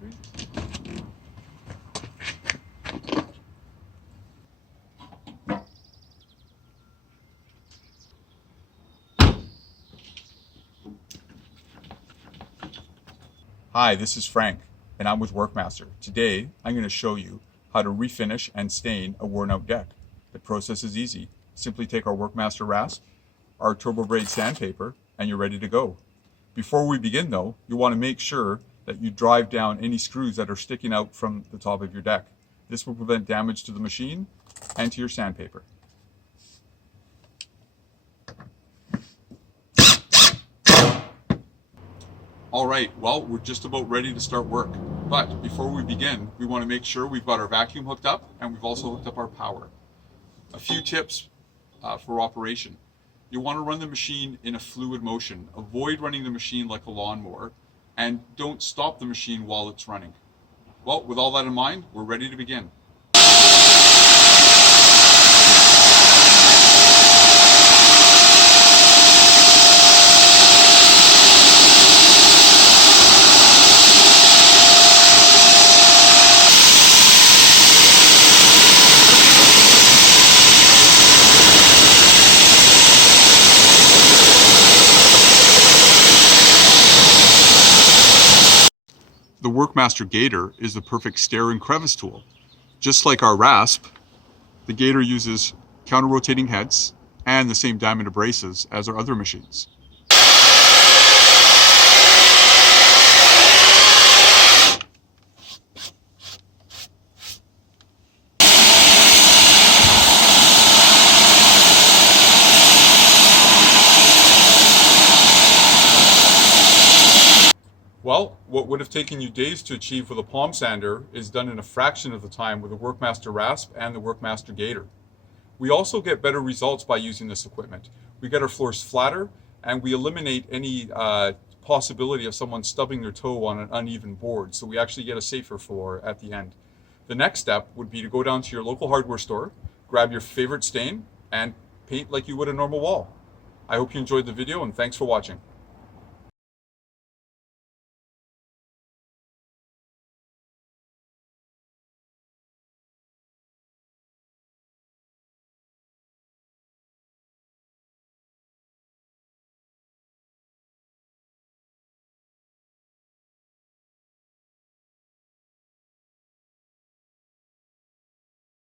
three. Hi, this is Frank, and I'm with WerkMaster. Today, I'm going to show you how to refinish and stain a worn-out deck. The process is easy. Simply take our WerkMaster RASP, our turbo braid sandpaper, and you're ready to go. Before we begin though, you want to make sure that you drive down any screws that are sticking out from the top of your deck. This will prevent damage to the machine and to your sandpaper. All right, well, we're just about ready to start work. But before we begin, we want to make sure we've got our vacuum hooked up and we've also hooked up our power. A few tips for operation. You want to run the machine in a fluid motion. Avoid running the machine like a lawnmower, and don't stop the machine while it's running. Well, with all that in mind, we're ready to begin. The WerkMaster Gator is the perfect stair and crevice tool. Just like our RASP, the Gator uses counter-rotating heads and the same diameter braces as our other machines. Well, what would have taken you days to achieve with a palm sander is done in a fraction of the time with the WerkMaster RASP and the WerkMaster Gator. We also get better results by using this equipment. We get our floors flatter and we eliminate any possibility of someone stubbing their toe on an uneven board, so we actually get a safer floor at the end. The next step would be to go down to your local hardware store, grab your favorite stain, and paint like you would a normal wall. I hope you enjoyed the video and thanks for watching.